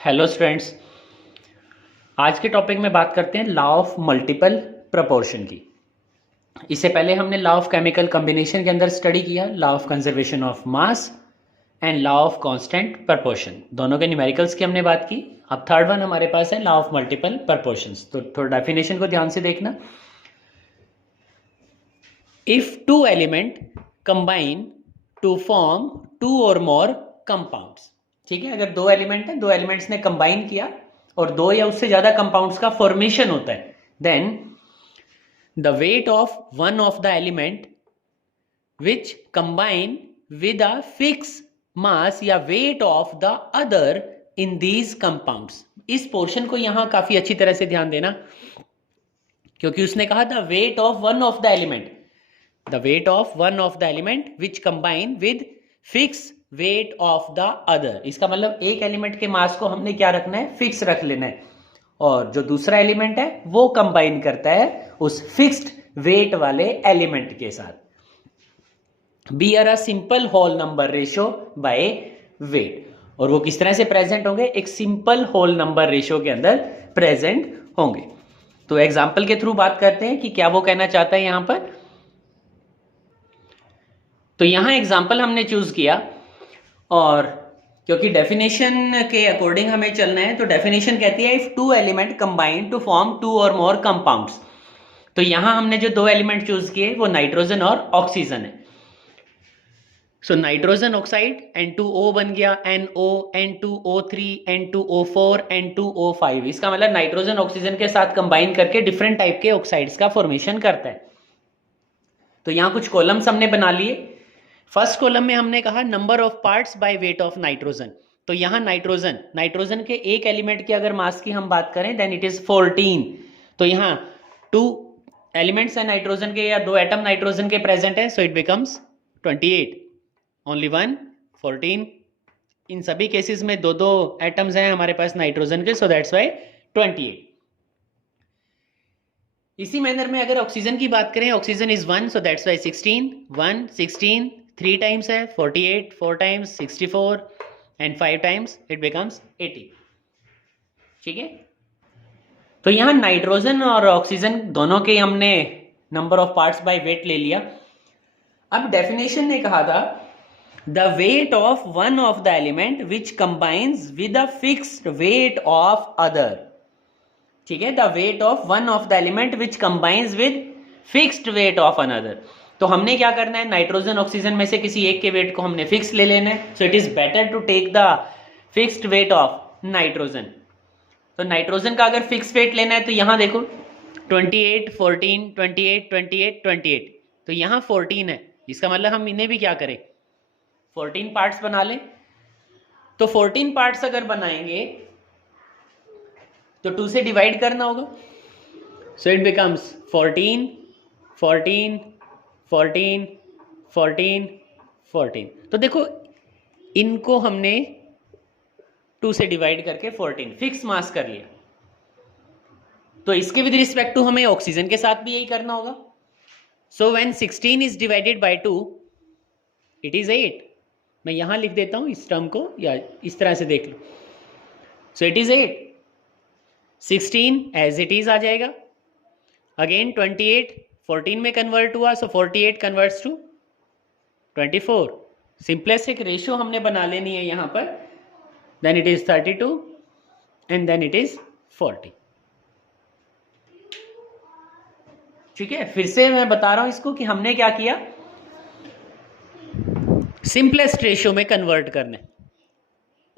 Hello students. आज के topic में बात करते हैं लॉ ऑफ मल्टीपल प्रोपोर्शन की। इससे पहले हमने लॉ ऑफ केमिकल कॉम्बिनेशन के अंदर स्टडी किया, law of conservation of mass and law of constant proportion. दोनों के न्यूमेरिकल्स की हमने बात की। अब थर्ड वन हमारे पास है लॉ ऑफ मल्टीपल प्रोपोर्शंस। तो थोड़ा डेफिनेशन को ध्यान से देखना। If two element combine to form two or more compounds, ठीक है, अगर दो एलिमेंट हैं, दो एलिमेंट्स ने कंबाइन किया और दो या उससे ज्यादा कंपाउंड्स का फॉर्मेशन होता है, then the weight of one of the element which combine with a fix mass या weight of the other in these compounds. इस पोर्शन को यहां काफी अच्छी तरह से ध्यान देना, क्योंकि उसने कहा the weight of one of the element, the weight of one of the element which combine with fix wait of the other. इसका मतलब एक एलिमेंट के मास को हमने क्या रखना है, फिक्स रख लेना है, और जो दूसरा एलिमेंट है वो कंबाइन करता है उस फिक्स्ड वेट वाले एलिमेंट के साथ। Bear a simple whole number ratio by weight. और वो किस तरह से प्रेजेंट होंगे, एक सिंपल होल नंबर रेशियो के अंदर प्रेजेंट होंगे। तो एग्जाम्पल के थ्रू बात करते हैं कि क्या वो कहना चाहता है यहां पर। तो यहां एग्जाम्पल हमने चूज किया, और क्योंकि डेफिनेशन के अकॉर्डिंग हमें चलना है, तो डेफिनेशन कहती है if two element combine to form two or more compounds. तो यहां हमने जो दो एलिमेंट चूज किए वो नाइट्रोजन और ऑक्सीजन है। सो नाइट्रोजन ऑक्साइड N2O बन गया, NO, N2O3, N2O4, N2O5। इसका मतलब नाइट्रोजन ऑक्सीजन के साथ कंबाइन करके डिफरेंट टाइप के ऑक्साइड्स का फॉर्मेशन करता है। तो यहां कुछ कॉलम्स हमने बना लिए। फर्स्ट कॉलम में हमने कहा number of parts by weight of nitrogen. तो यहां नाइट्रोजन के एक एलिमेंट की अगर मास की हम बात करें देन इट इज 14। तो यहां टू एलिमेंट्स हैं नाइट्रोजन के, या दो एटम नाइट्रोजन के प्रेजेंट है, so it becomes 28। Only one 14। इन सभी केसेस में दो दो एटम्स हैं हमारे पास नाइट्रोजन के, सो दैट्स वाई 28। इसी मैनर में अगर ऑक्सीजन की बात करें, oxygen is 1, so that's why 16। 1 16 3 times है 48, 4 times 64 and 5 times it becomes 80। ठीक है, तो यहां नाइट्रोजन और ऑक्सीजन दोनों के हमने number of parts by weight ले लिया। अब डेफिनेशन ने कहा था the weight of one of the element which combines with a fixed weight of other. ठीक है, the weight of one of the element which combines with fixed weight of another. तो हमने क्या करना है, नाइट्रोजन ऑक्सीजन में से किसी एक के वेट को हमने फिक्स ले लेना है। So it is better to take the fixed weight of nitrogen. तो नाइट्रोजन का अगर फिक्स वेट लेना है तो यहां देखो 28 14 28 28 28। तो यहां 14 है, इसका मतलब हम इन्हें भी क्या करें, 14 पार्ट्स बना लें। तो 14 पार्ट्स अगर बनाएंगे तो 2 से डिवाइड करना होगा, सो इट बिकम्स 14 14 14 14 14। तो देखो इनको हमने 2 से डिवाइड करके 14 फिक्स मास कर लिया। तो इसके विद रिस्पेक्ट टू हमें ऑक्सीजन के साथ भी यही करना होगा। So when 16 is divided by 2 it is 8। मैं यहां लिख देता हूं इस टर्म को, या इस तरह से देख लो। So it is 8। 16 as it is आ जाएगा। अगेन 28 14 में कन्वर्ट हुआ, सो 48 कन्वर्ट्स टू 24। सिंपलेस्ट एक रेशियो हमने बना लेनी है यहां पर, then it is 32 and then it is 40। ठीक है, फिर से मैं बता रहा हूं इसको कि हमने क्या किया, सिंपलेस्ट रेशियो में कन्वर्ट करना है।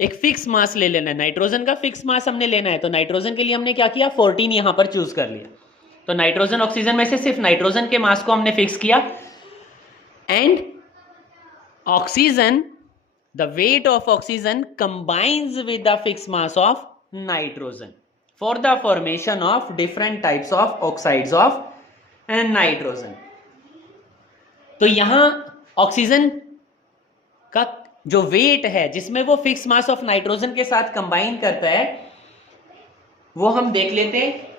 एक फिक्स मास ले लेना है, नाइट्रोजन का फिक्स मास हमने लेना है। तो नाइट्रोजन के लिए हमने क्या किया, 14 यहां पर चूज कर लिया। तो नाइट्रोजन ऑक्सीजन में से सिर्फ नाइट्रोजन के मास को हमने फिक्स किया, and oxygen, the weight of oxygen combines with the fix mass of nitrogen for the formation of different types of oxides of nitrogen. तो यहां ऑक्सीजन का जो वेट है जिसमें वो फिक्स मास ऑफ नाइट्रोजन के साथ कंबाइन करता है वो हम देख लेते हैं।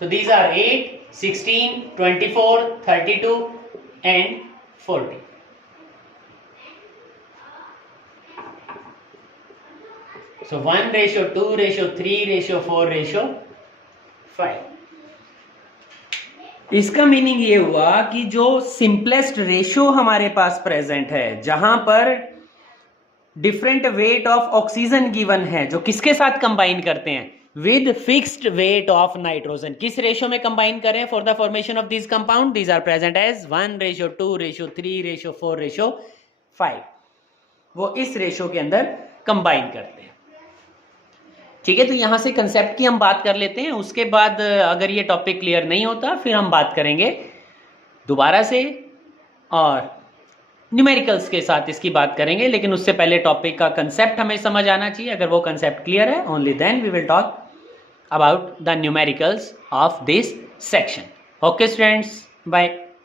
So these are 8, 16, 24, 32 and 40. So 1:2:3:4:5. इसका मीनिंग ये हुआ कि जो सिंपलेस्ट रेशियो हमारे पास प्रेजेंट है, जहां पर different weight of oxygen given है, जो किसके साथ कंबाइन करते हैं, with fixed weight of nitrogen, किस रेशियो में कंबाइन करें for the formation of this compound, these are present as 1:2:3:4:5. वो इस रेशियो के अंदर कंबाइन करते हैं. ठीक है, तो यहां से कंसेप्ट की हम बात कर लेते हैं. उसके बाद अगर ये टॉपिक क्लियर नहीं होता फिर हम बात करेंगे दोबारा से और न्यूमेरिकल्स के साथ इसकी बात करेंगे. लेकिन उससे पहले टॉपिक का कंसेप्ट हमें समझ आना चाहिए. अगर वो कंसेप्ट क्लियर है, only then we will talk about the numericals of this section. Okay students, bye.